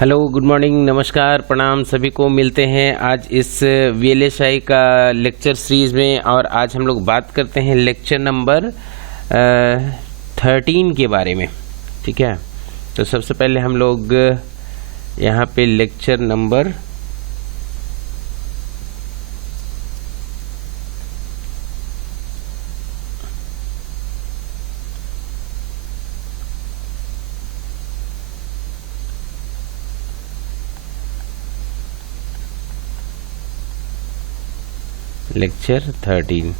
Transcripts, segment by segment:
Hello, good morning, नमस्कार, प्रणाम सभी को। मिलते हैं आज इस वीएलएसआई का लेक्चर सीरीज में और आज हम लोग बात करते हैं लेक्चर नंबर 13 के बारे में। ठीक है, तो सबसे पहले हम लोग यहाँ पे लेक्चर नंबर लेक्चर 13,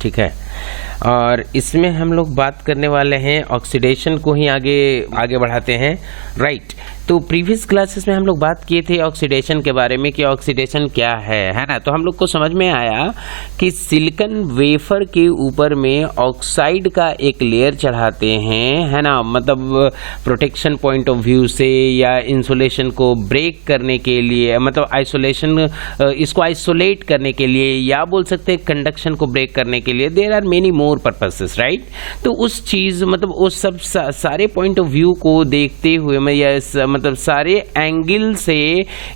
ठीक है, और इसमें हम लोग बात करने वाले हैं ऑक्सीडेशन को ही आगे बढ़ाते हैं, राइट। तो प्रीवियस क्लासेस में हम लोग बात किए थे ऑक्सीडेशन के बारे में कि ऑक्सीडेशन क्या है ना। तो हम लोग को समझ में आया कि सिलिकॉन वेफर के ऊपर में ऑक्साइड का एक लेयर चढ़ाते हैं, है ना, मतलब प्रोटेक्शन पॉइंट ऑफ व्यू से या इंसुलेशन को ब्रेक करने के लिए, मतलब आइसोलेशन, इसको आइसोलेट करने के लिए, या बोल सकते हैं कंडक्शन को ब्रेक करने के लिए। There are many more purposes, right. तो उस चीज़, मतलब उस सब सारे पॉइंट ऑफ व्यू को देखते हुए मैं मतलब सारे एंगल से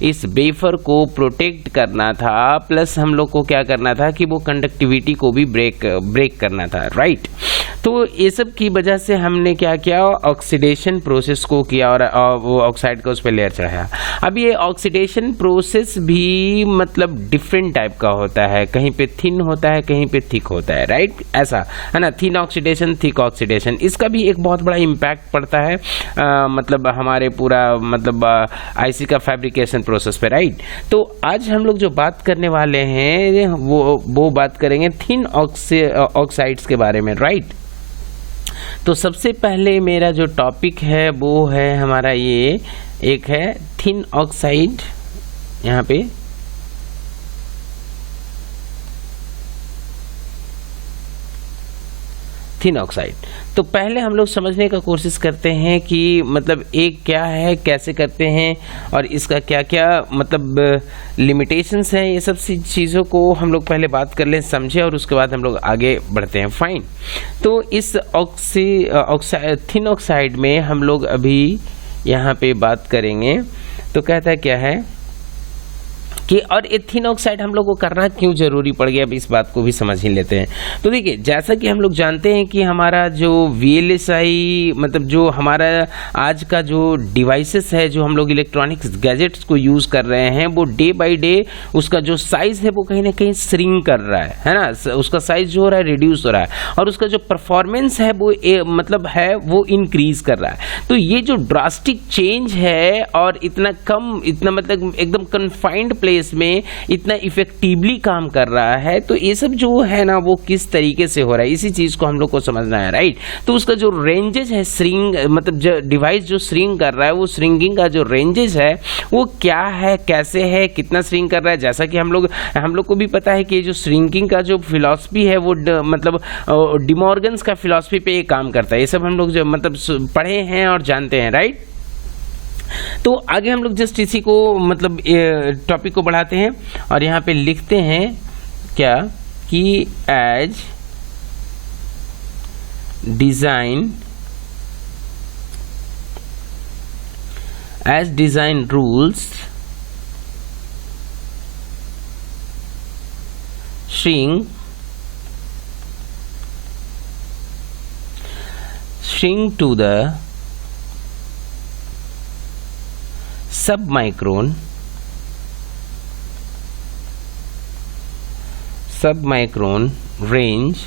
इस वेफर को प्रोटेक्ट करना था, प्लस हम लोग को क्या करना था कि वो कंडक्टिविटी को भी ब्रेक करना था, राइट। तो ये सब की वजह से हमने क्या किया, ऑक्सीडेशन प्रोसेस को किया और वो ऑक्साइड को उस पर लेयर चढ़ाया। अब ये ऑक्सीडेशन प्रोसेस भी मतलब डिफरेंट टाइप का होता है, कहीं पे थिन होता है, कहीं पे थिक होता है, राइट, ऐसा है ना। थिन ऑक्सीडेशन, थिक ऑक्सीडेशन, इसका भी एक बहुत बड़ा इम्पैक्ट पड़ता है मतलब हमारे पूरा मतलब आईसी का फैब्रिकेशन प्रोसेस पे, राइट। तो आज हम लोग जो बात करने वाले हैं वो बात करेंगे थिन ऑक्साइड्स के बारे में, राइट। तो सबसे पहले मेरा जो टॉपिक है वो है हमारा ये एक है थिन ऑक्साइड, यहाँ पे थिन ऑक्साइड। तो पहले हम लोग समझने का कोशिश करते हैं कि मतलब एक क्या है, कैसे करते हैं और इसका क्या क्या मतलब लिमिटेशंस हैं। ये सब चीज़ों को हम लोग पहले बात कर लें, समझे, और उसके बाद हम लोग आगे बढ़ते हैं, फाइन। तो इस थिन ऑक्साइड में हम लोग अभी यहाँ पे बात करेंगे। तो कहता है क्या है कि और थिन ऑक्साइड हम लोग को करना क्यों जरूरी पड़ गया, अब इस बात को भी समझ ही लेते हैं। तो देखिए, जैसा कि हम लोग जानते हैं कि हमारा जो वीएलएसआई, मतलब जो हमारा आज का जो डिवाइसेस है, जो हम लोग इलेक्ट्रॉनिक्स गैजेट्स को यूज़ कर रहे हैं, वो डे बाय डे उसका जो साइज़ है वो कहीं ना कहीं श्रिंक कर रहा है ना। उसका साइज़ जो हो रहा है रिड्यूस हो रहा है, और उसका जो परफॉर्मेंस है वो मतलब है वो इंक्रीज कर रहा है। तो ये जो ड्रास्टिक चेंज है और इतना कम, इतना मतलब एकदम कन्फाइंड प्लेस में इतना इफेक्टिवली काम कर रहा है, तो ये सब जो है ना वो किस तरीके से हो रहा है, इसी चीज को हम लोग को समझना है, राइट। तो उसका जो रेंजेस है श्रिंक, मतलब जो डिवाइस जो श्रिंक कर रहा है, वो श्रिंकिंग का जो रेंजेस है वो क्या है, कैसे है, कितना श्रिंक कर रहा है। जैसा कि हम लोग को भी पता है कि जो श्रिंकिंग का जो फिलॉसफी है वो मतलब डिमॉर्गन्स का फिलॉसफी पे ये काम करता है। ये सब हम लोग जो मतलब पढ़े हैं और जानते हैं, राइट। तो आगे हम लोग जस्ट इसी को मतलब टॉपिक को बढ़ाते हैं और यहाँ पे लिखते हैं क्या कि as design rules shrink to the submicron range,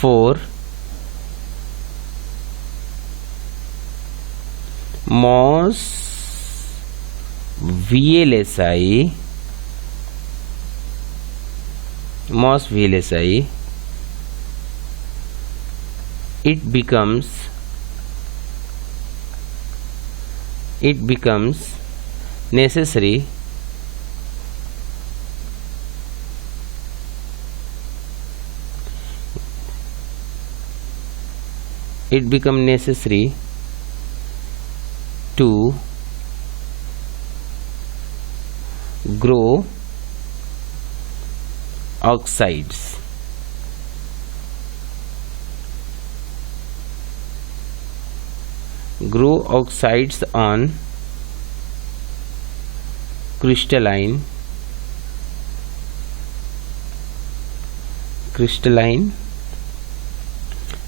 for MOS VLSI, it becomes necessary to grow oxides. Grow oxides on crystalline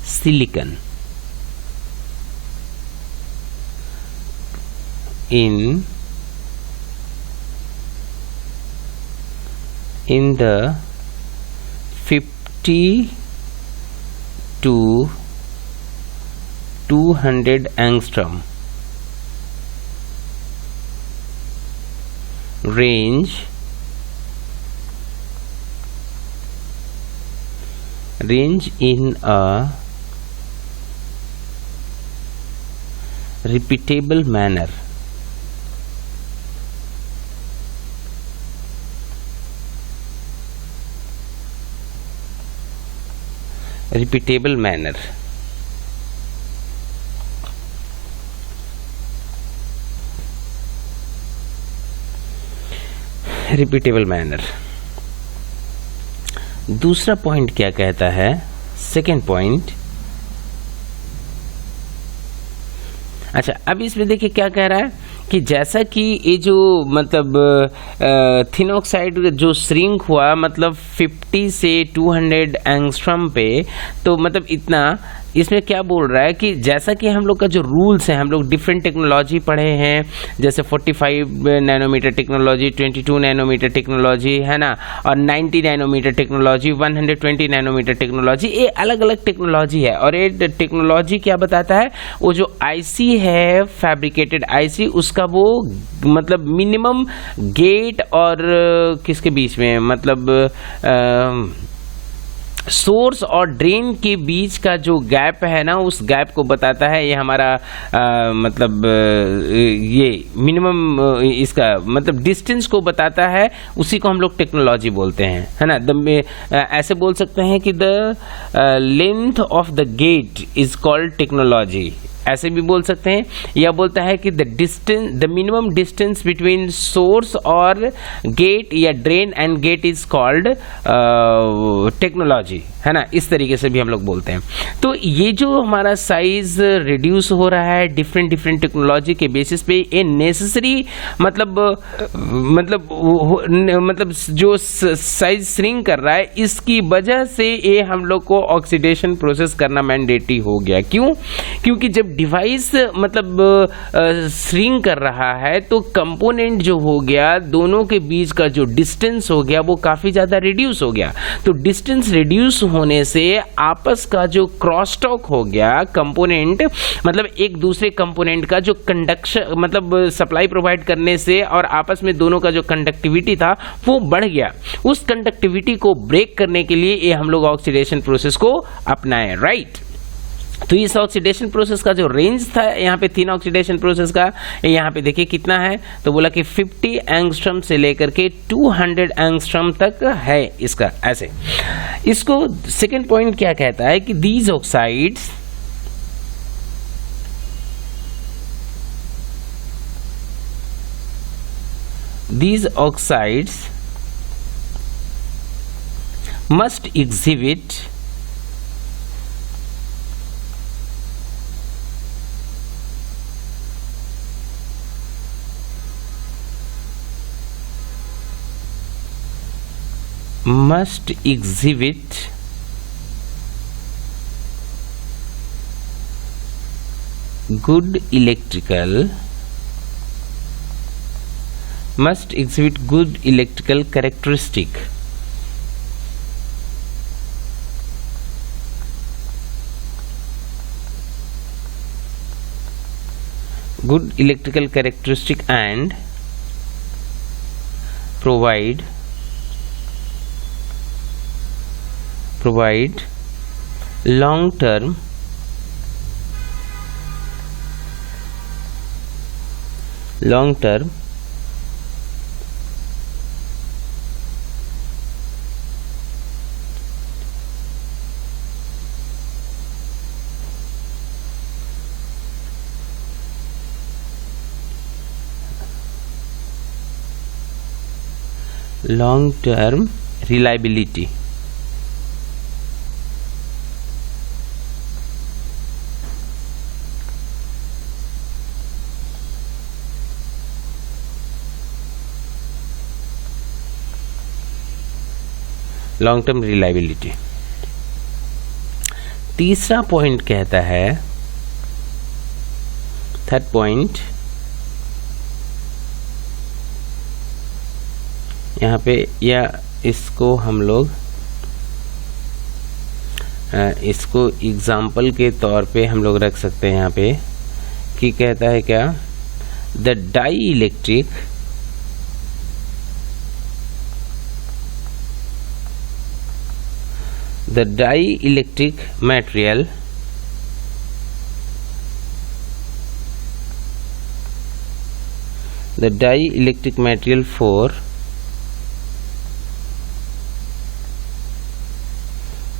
silicon in the 50 to 200 angstrom range in a repeatable manner. Repeatable manner. दूसरा point क्या कहता है? Second point, अच्छा अब इसमें देखिए क्या कह रहा है कि जैसा कि ये जो मतलब थिन ऑक्साइड जो श्रिंक हुआ मतलब 50 से 200 एंगस्ट्रॉम पे, तो मतलब इतना इसमें क्या बोल रहा है कि जैसा कि हम लोग का जो रूल्स हैं, हम लोग डिफरेंट टेक्नोलॉजी पढ़े हैं, जैसे 45 नैनोमीटर टेक्नोलॉजी, 22 नैनोमीटर टेक्नोलॉजी है ना, और 90 नैनोमीटर टेक्नोलॉजी, 120 नैनोमीटर टेक्नोलॉजी, ये अलग अलग टेक्नोलॉजी है। और ये टेक्नोलॉजी क्या बताता है, वो जो आईसी है फैब्रिकेटेड आईसी, उसका वो मतलब मिनिमम गेट और किसके बीच में मतलब सोर्स और ड्रेन के बीच का जो गैप है ना, उस गैप को बताता है। ये हमारा मतलब ये मिनिमम इसका मतलब डिस्टेंस को बताता है, उसी को हम लोग टेक्नोलॉजी बोलते हैं, है ना। ऐसे बोल सकते हैं कि the length of the gate is called technology, ऐसे भी बोल सकते हैं। या बोलता है कि the minimum distance between source और गेट या drain and gate is called technology, है ना। इस तरीके से भी हम लोग बोलते हैं। तो ये जो हमारा साइज रिड्यूस हो रहा है डिफरेंट टेक्नोलॉजी के बेसिस पे, ये नेसेसरी मतलब जो साइज श्रिंक कर रहा है, इसकी वजह से ये हम लोग को ऑक्सीडेशन प्रोसेस करना मैंडेटरी हो गया। क्यों? क्योंकि जब डिवाइस मतलब श्रिंक कर रहा है तो कंपोनेंट जो हो गया, दोनों के बीच का जो डिस्टेंस हो गया वो काफी ज्यादा रिड्यूस हो गया। तो डिस्टेंस रिड्यूस होने से आपस का जो क्रॉस टॉक हो गया, कंपोनेंट मतलब एक दूसरे कंपोनेंट का जो कंडक्शन मतलब सप्लाई प्रोवाइड करने से और आपस में दोनों का जो कंडक्टिविटी था वो बढ़ गया। उस कंडक्टिविटी को ब्रेक करने के लिए ये हम लोग ऑक्सीडेशन प्रोसेस को अपनाएं, राइट। तो इस ऑक्सीडेशन प्रोसेस का जो रेंज था यहाँ पे थिन ऑक्सीडेशन प्रोसेस का, यहाँ पे देखिए कितना है, तो बोला कि 50 एंगस्ट्रॉम से लेकर के 200 एंगस्ट्रॉम तक है इसका। ऐसे इसको सेकंड पॉइंट क्या कहता है कि these oxides must exhibit good electrical characteristic. Good electrical characteristic and provide long-term long term reliability, long term reliability. तीसरा पॉइंट कहता है, थर्ड पॉइंट यहाँ पे, या इसको हम लोग इसको एग्जाम्पल के तौर पे हम लोग रख सकते हैं यहाँ पे, कि कहता है क्या, the dielectric the dielectric material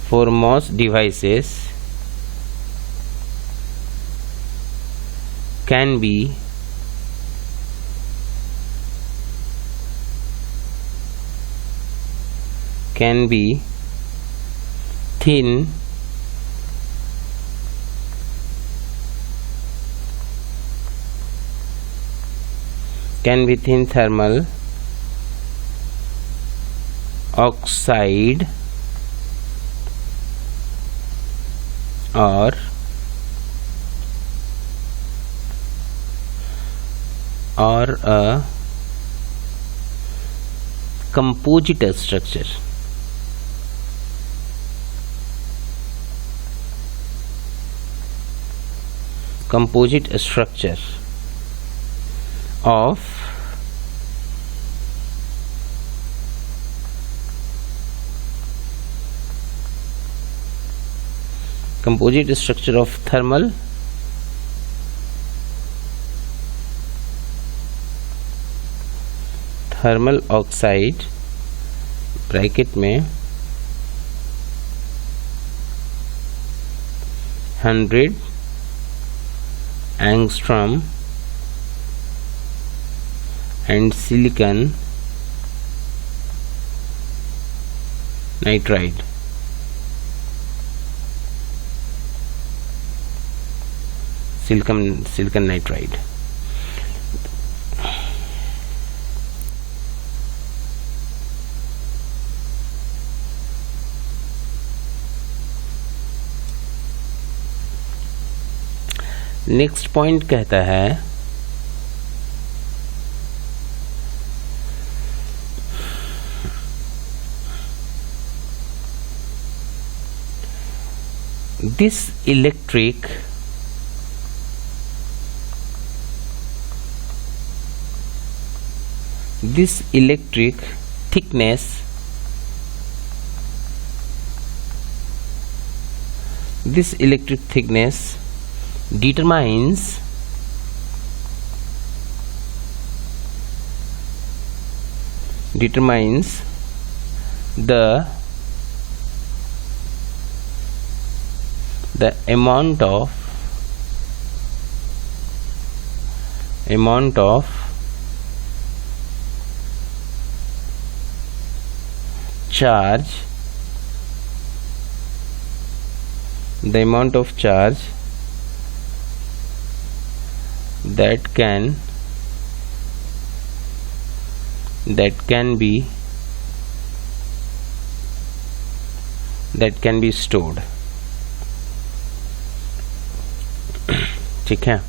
for most devices can be thin thermal oxide or a composite structure. Composite structure of thermal oxide bracket में 100 angstrom and silicon nitride. Silicon nitride. Next point कहता है, this electric thickness determines the amount of charge that can be stored. ठीक है।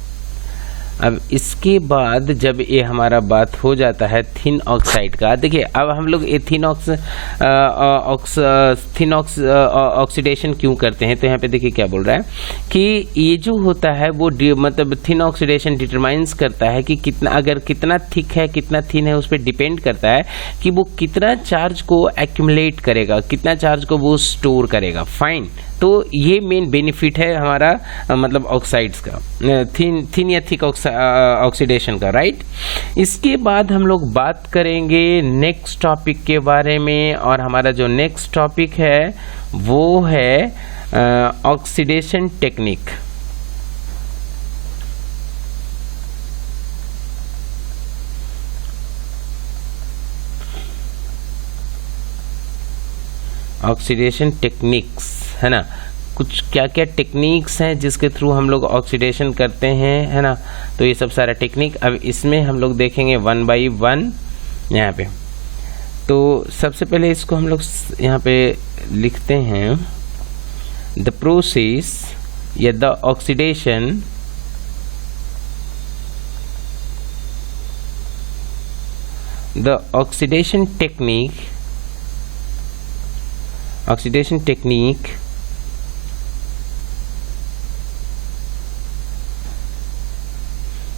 अब इसके बाद जब ये हमारा बात हो जाता है थिन ऑक्साइड का, देखिए अब हम लोग ये थिन ऑक्सीडेशन क्यों करते हैं, तो यहाँ पे देखिए क्या बोल रहा है कि ये जो होता है वो मतलब थिन ऑक्सीडेशन डिटरमाइंस करता है कि कितना थिक है कितना थिन है, उस पर डिपेंड करता है कि वो कितना चार्ज को एक्यूमुलेट करेगा, कितना चार्ज को वो स्टोर करेगा। फाइन, तो ये मेन बेनिफिट है हमारा मतलब ऑक्साइड्स का, थिन या थिक ऑक्सीडेशन का, राइट। इसके बाद हम लोग बात करेंगे नेक्स्ट टॉपिक के बारे में, और हमारा जो नेक्स्ट टॉपिक है वो है ऑक्सीडेशन टेक्निक। ऑक्सीडेशन टेक्निक्स, है ना, कुछ क्या क्या टेक्निक्स हैं जिसके थ्रू हम लोग ऑक्सीडेशन करते हैं, है ना। तो ये सब सारा टेक्निक अब इसमें हम लोग देखेंगे 1 by 1 यहाँ पे। तो सबसे पहले इसको हम लोग यहाँ पे लिखते हैं, द प्रोसेस या the oxidation technique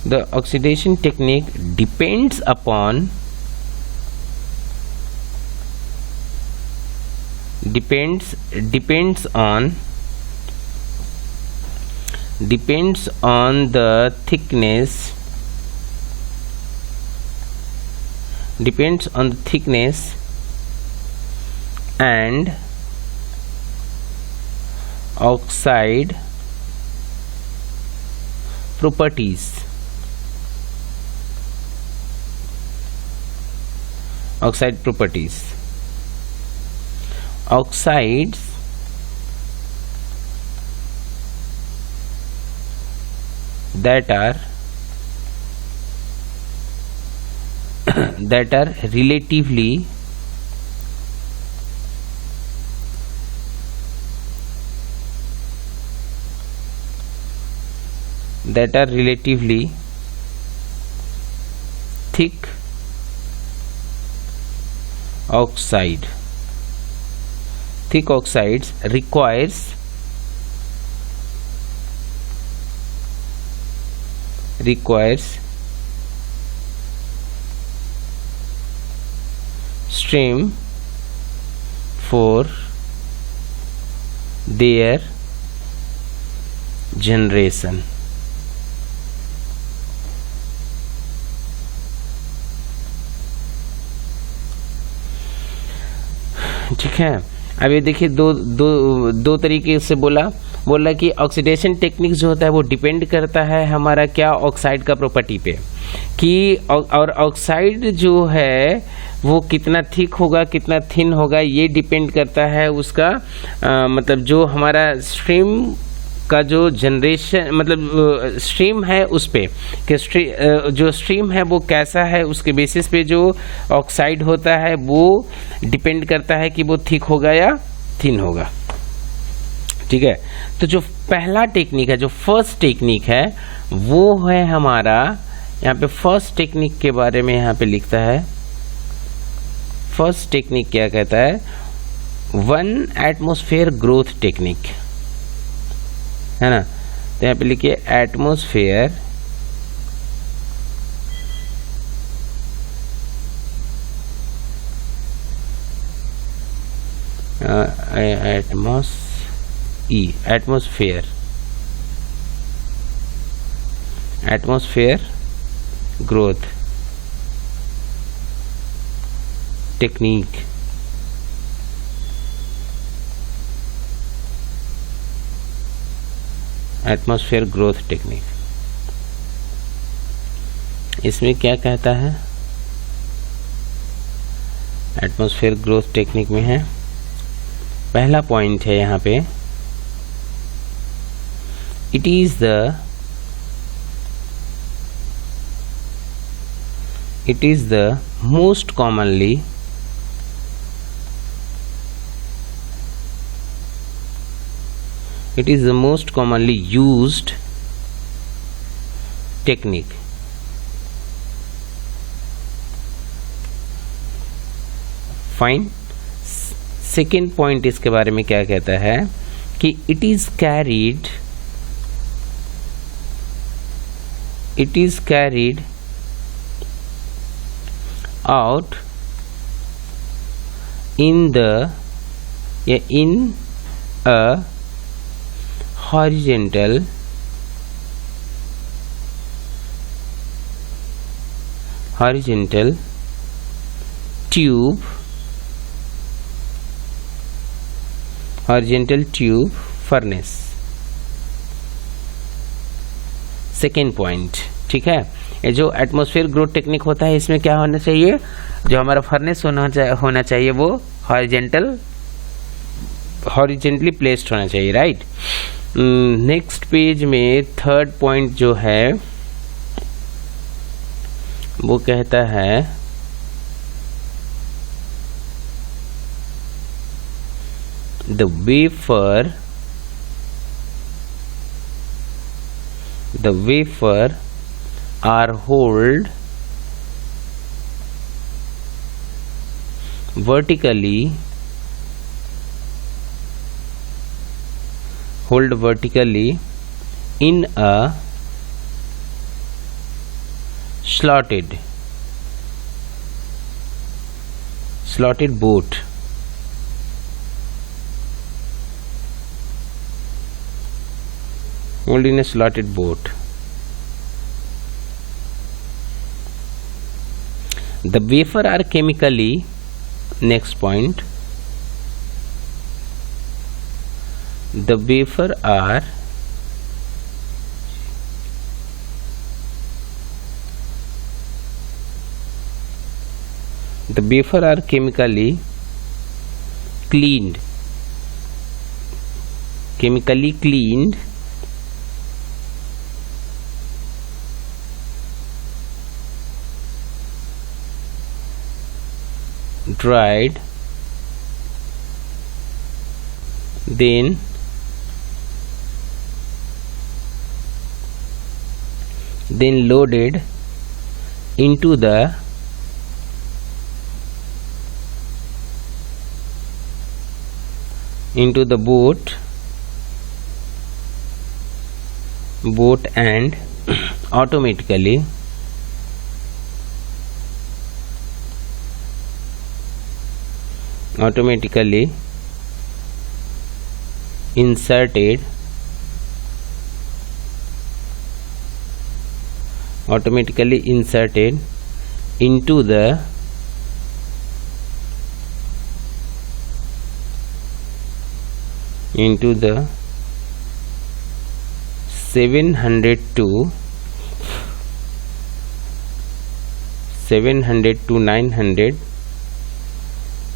the oxidation technique depends on the thickness and oxide properties. Oxides that are relatively thick oxides requires stream for their generation. ठीक है। अब ये देखिए दो तरीके से बोला कि ऑक्सीडेशन टेक्निक जो होता है वो डिपेंड करता है हमारा क्या, ऑक्साइड का प्रॉपर्टी पे, कि और ऑक्साइड जो है वो कितना थिक होगा कितना थिन होगा ये डिपेंड करता है उसका मतलब जो हमारा स्ट्रीम का जो जनरेशन मतलब स्ट्रीम है उस पे कि जो स्ट्रीम है वो कैसा है, उसके बेसिस पे जो ऑक्साइड होता है वो डिपेंड करता है कि वो थिक होगा या थिन होगा। ठीक है। तो जो पहला टेक्निक है, जो फर्स्ट टेक्निक है वो है हमारा, यहाँ पे फर्स्ट टेक्निक के बारे में यहाँ पे लिखता है। फर्स्ट टेक्निक क्या कहता है, 1 एटमॉस्फेयर ग्रोथ टेक्निक, है ना। तो यहाँ पे लिखिए atmosphere atmosphere growth technique. Atmosphere growth technique, इसमें क्या कहता है, एटमॉस्फेयर ग्रोथ टेक्निक में है, पहला पॉइंट है यहाँ पे, it is the most commonly used technique. Fine. Second point इसके बारे में क्या कहता है कि it is carried out in a horizontal tube furnace। Second point, ठीक है। ये जो एटमॉस्फेयर ग्रोथ टेक्निक होता है इसमें क्या होना चाहिए, जो हमारा फर्नेस होना चाहिए वो हॉरिजॉन्टल हॉरिजेंटली प्लेस्ड होना चाहिए, राइट। नेक्स्ट पेज में थर्ड पॉइंट जो है वो कहता है the wafer are hold vertically in a slotted boat. Hold in a slotted boat. The wafer are chemically, next point, the wafer are chemically cleaned, dried, then loaded into the boat and automatically inserted into the 700 to 900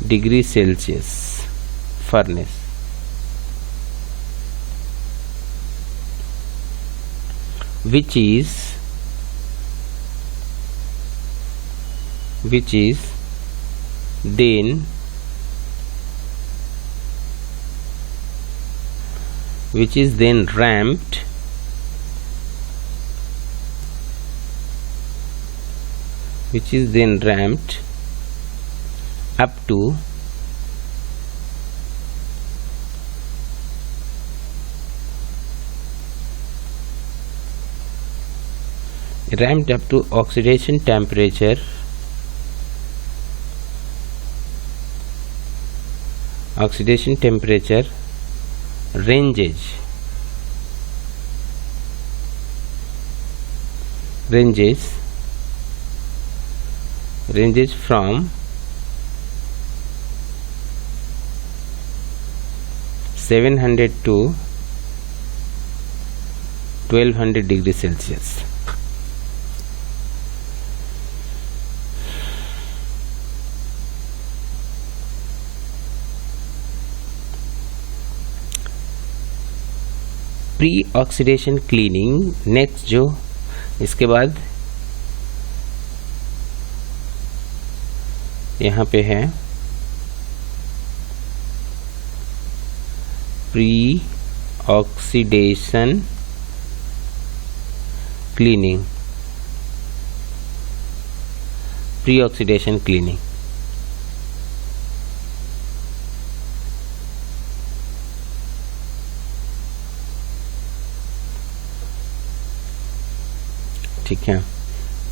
degree Celsius furnace, which is then ramped up to oxidation temperature ranges from 700 to 1200 degree Celsius. Pre oxidation cleaning, next जो इसके बाद यहाँ पे है pre oxidation cleaning, ठीक है।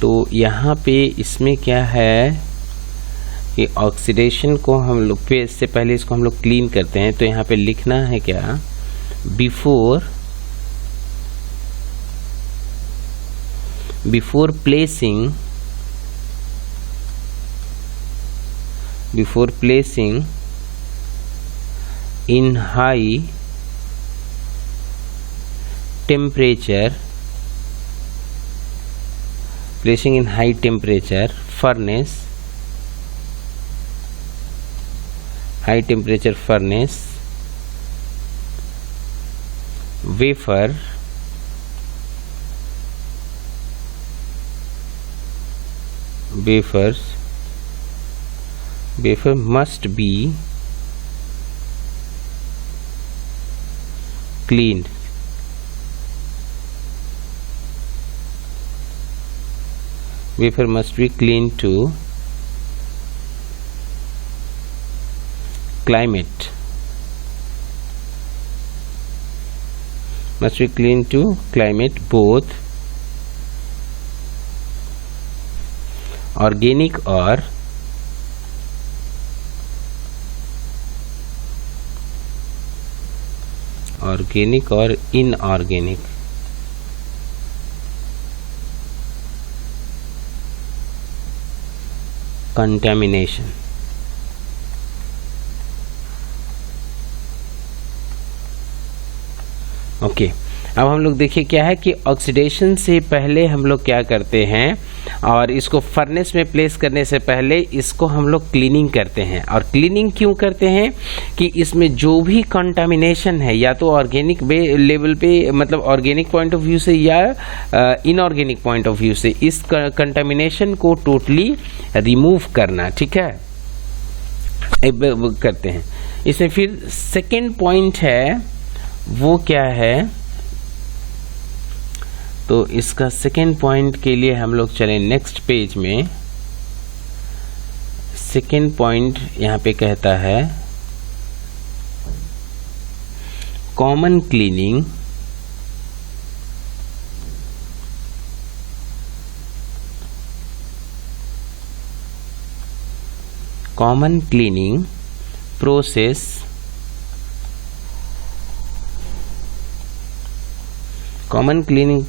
तो यहाँ पे इसमें क्या है कि ऑक्सीडेशन को हम लोग पे इससे पहले इसको हम लोग क्लीन करते हैं, तो यहाँ पे लिखना है क्या, before placing in high temperature furnace, wafer must be cleaned. Wafer must be cleaned to climate. Must be cleaned to climate, both organic or inorganic. Contamination. Okay अब हम लोग देखिए क्या है कि ऑक्सीडेशन से पहले हम लोग क्या करते हैं, और इसको फर्नेस में प्लेस करने से पहले इसको हम लोग क्लीनिंग करते हैं। और क्लीनिंग क्यों करते हैं कि इसमें जो भी कंटामिनेशन है, या तो ऑर्गेनिक लेवल पे मतलब ऑर्गेनिक पॉइंट ऑफ व्यू से या इनऑर्गेनिक पॉइंट ऑफ व्यू से, इस कंटामिनेशन को टोटली रिमूव करना, ठीक है, करते हैं। इसमें फिर सेकेंड पॉइंट है, वो क्या है, तो इसका सेकेंड पॉइंट के लिए हम लोग चलें नेक्स्ट पेज में। सेकेंड पॉइंट यहाँ पे कहता है common cleaning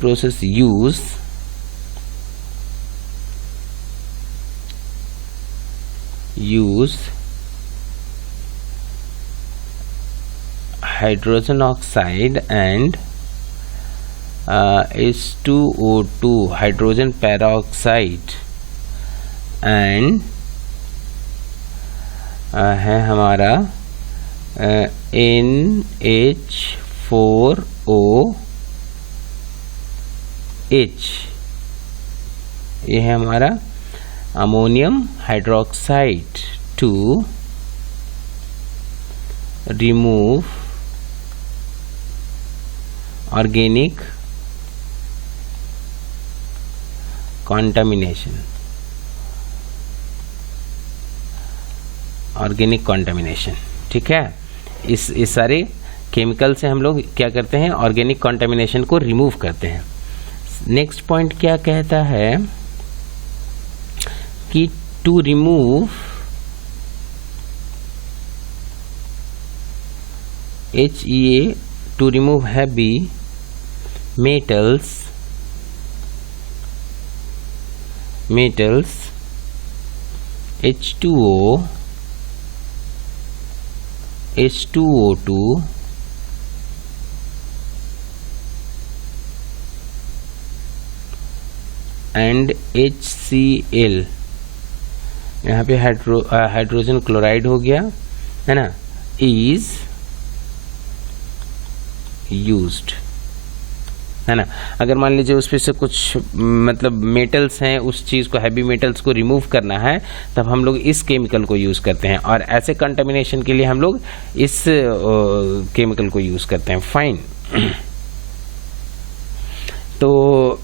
process use hydrogen oxide and H2O2 hydrogen peroxide and है हमारा NH4OH, ये है हमारा ammonium hydroxide to remove organic contamination, ठीक है। इस सारे केमिकल से हम लोग क्या करते हैं, ऑर्गेनिक कंटामिनेशन को रिमूव करते हैं। नेक्स्ट पॉइंट क्या कहता है कि to remove HEA, to remove heavy metals H2O, H2O2 and HCl, यहाँ पे हाइड्रोजन क्लोराइड हो गया है ना, इज यूज्ड, है ना। अगर मान लीजिए उस पे से कुछ मतलब मेटल्स हैं, उस चीज़ को, हैवी मेटल्स को रिमूव करना है, तब हम लोग इस केमिकल को यूज़ करते हैं। और ऐसे कंटामिनेशन के लिए हम लोग इस केमिकल को यूज़ करते हैं। फाइन। तो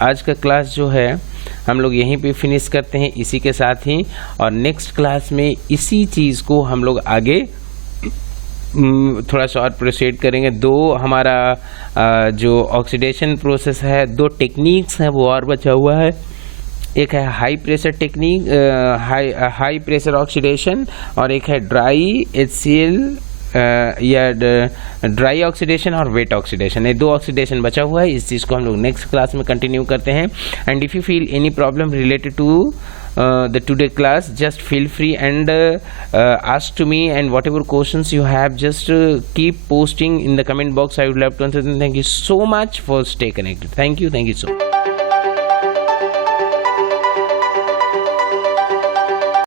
आज का क्लास जो है हम लोग यहीं पे फिनिश करते हैं इसी के साथ ही, और नेक्स्ट क्लास में इसी चीज़ को हम लोग आगे थोड़ा सा और प्रोसीड करेंगे। दो हमारा जो ऑक्सीडेशन प्रोसेस है, दो टेक्निक्स हैं वो और बचा हुआ है। एक है high pressure technique, high pressure oxidation, और एक है ड्राई HCl या ड्राई ऑक्सीडेशन और वेट ऑक्सीडेशन। ये दो ऑक्सीडेशन बचा हुआ है। इस चीज़ को हम लोग नेक्स्ट क्लास में कंटिन्यू करते हैं। And if you feel any problem related to the today class, just feel free and ask to me, and whatever questions you have, just keep posting in the comment box. I would love to answer them. Thank you so much for stay connected. Thank you so much.